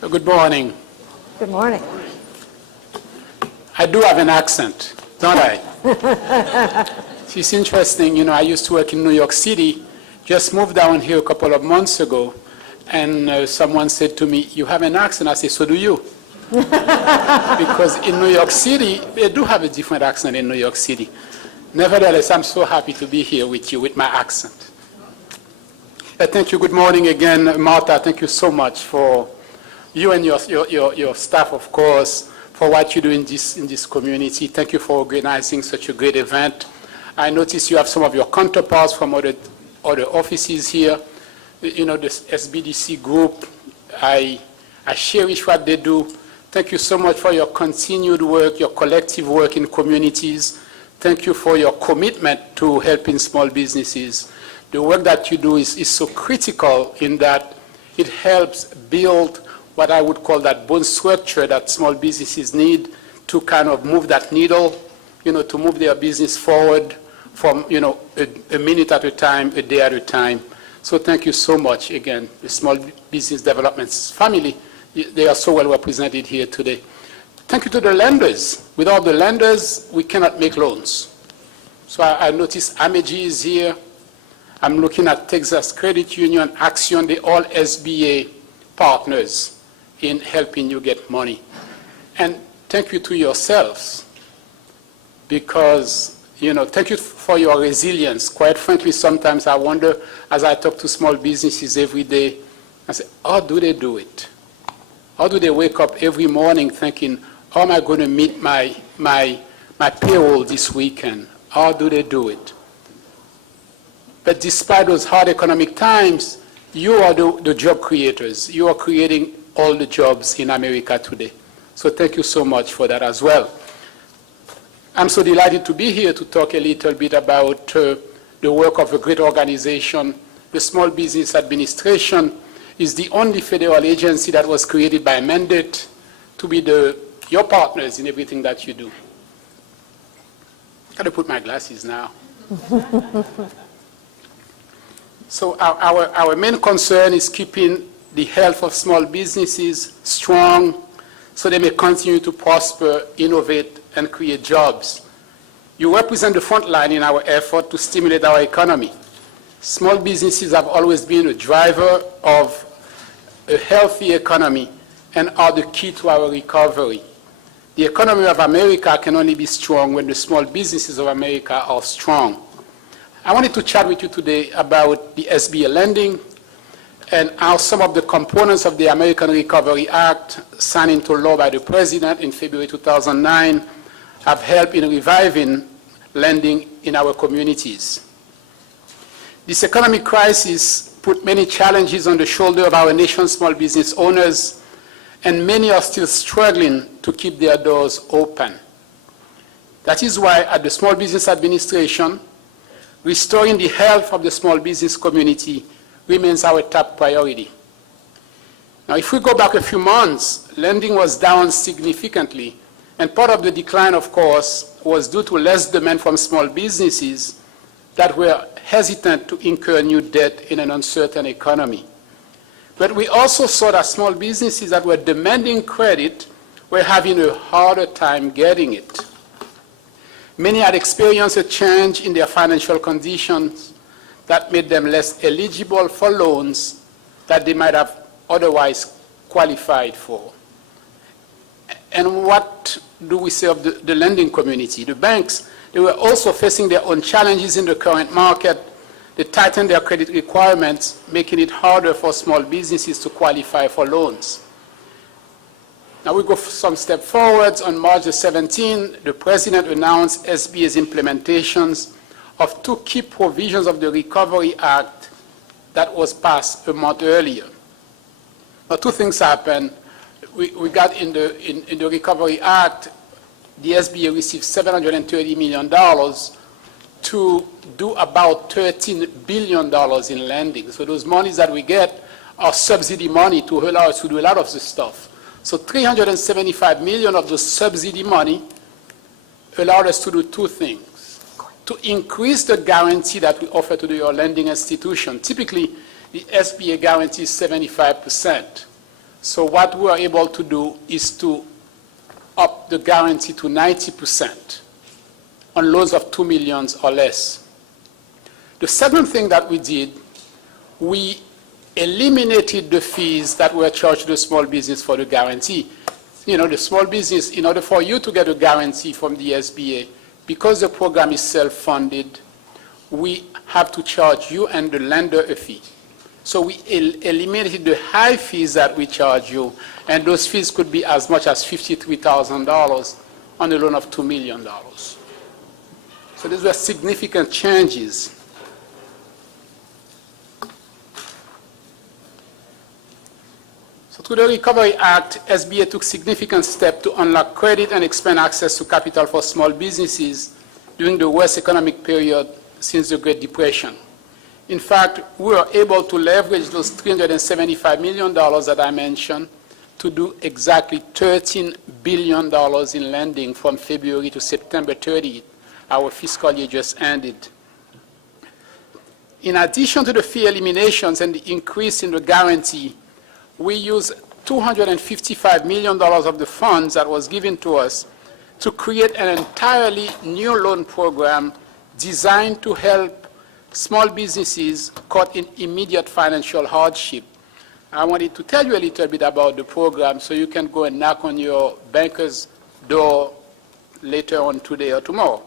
Good morning. Good morning. I do have an accent, don't I? It's interesting, you know, I used to work in New York City, just moved down here a couple of months ago, and someone said to me, "You have an accent." I said, "So do you." Because in New York City, they do have a different accent in New York City. Nevertheless, I'm so happy to be here with you with my accent. Thank you. Good morning again, Martha. Thank you so much for you and your staff, of course, for what you do in this community. Thank you for organizing such a great event. I notice you have some of your counterparts from other offices here. You know, this SBDC group, I cherish what they do. Thank you so much for your continued work, your collective work in communities. Thank you for your commitment to helping small businesses. The work that you do is so critical in that it helps build what I would call that bone structure that small businesses need to kind of move that needle, you know, to move their business forward from, you know, a minute at a time, a day at a time. So thank you so much again, the Small Business Development family. They are so well represented here today. Thank you to the lenders. Without the lenders, we cannot make loans. So I notice Ameji is here. I'm looking at Texas Credit Union, Action, they're all SBA partners in helping you get money. And thank you to yourselves, because, you know, thank you for your resilience. Quite frankly, sometimes I wonder, as I talk to small businesses every day, I say, how do they do it? How do they wake up every morning thinking, how am I going to meet my payroll this weekend? How do they do it? But despite those hard economic times, you are the job creators. You are creating all the jobs in America today. So thank you so much for that as well. I'm so delighted to be here to talk a little bit about the work of a great organization. The Small Business Administration is the only federal agency that was created by mandate to be your partners in everything that you do. Got to put my glasses now. So our main concern is keeping the health of small businesses strong so they may continue to prosper, innovate, and create jobs. You represent the front line in our effort to stimulate our economy. Small businesses have always been a driver of a healthy economy and are the key to our recovery. The economy of America can only be strong when the small businesses of America are strong. I wanted to chat with you today about the SBA lending and how some of the components of the American Recovery Act, signed into law by the President in February 2009, have helped in reviving lending in our communities. This economic crisis put many challenges on the shoulder of our nation's small business owners, and many are still struggling to keep their doors open. That is why at the Small Business Administration, restoring the health of the small business community remains our top priority. Now, if we go back a few months, lending was down significantly, and part of the decline, of course, was due to less demand from small businesses that were hesitant to incur new debt in an uncertain economy. But we also saw that small businesses that were demanding credit were having a harder time getting it. Many had experienced a change in their financial conditions that made them less eligible for loans that they might have otherwise qualified for. And what do we say of the lending community? The banks, they were also facing their own challenges in the current market. They tightened their credit requirements, making it harder for small businesses to qualify for loans. Now we go some step forwards. On March the 17th, the President announced SBA's implementations of two key provisions of the Recovery Act that was passed a month earlier. Now, two things happened. We got in the Recovery Act, the SBA received $730 million to do about $13 billion in lending. So those monies that we get are subsidy money to allow us to do a lot of this stuff. So $375 million of the subsidy money allowed us to do two things. To increase the guarantee that we offer to your lending institution. Typically, the SBA guarantees 75%. So what we are able to do is to up the guarantee to 90% on loans of $2 million or less. The second thing that we did, we eliminated the fees that were charged to the small business for the guarantee. The small business, in order for you to get a guarantee from the SBA, because the program is self-funded, we have to charge you and the lender a fee. So we eliminated the high fees that we charge you, and those fees could be as much as $53,000 on a loan of $2 million. So these were significant changes. So through the Recovery Act, SBA took significant steps to unlock credit and expand access to capital for small businesses during the worst economic period since the Great Depression. In fact, we were able to leverage those $375 million that I mentioned to do exactly $13 billion in lending from February to September 30th. Our fiscal year just ended. In addition to the fee eliminations and the increase in the guarantee, we used $255 million of the funds that was given to us to create an entirely new loan program designed to help small businesses caught in immediate financial hardship. I wanted to tell you a little bit about the program so you can go and knock on your banker's door later on today or tomorrow.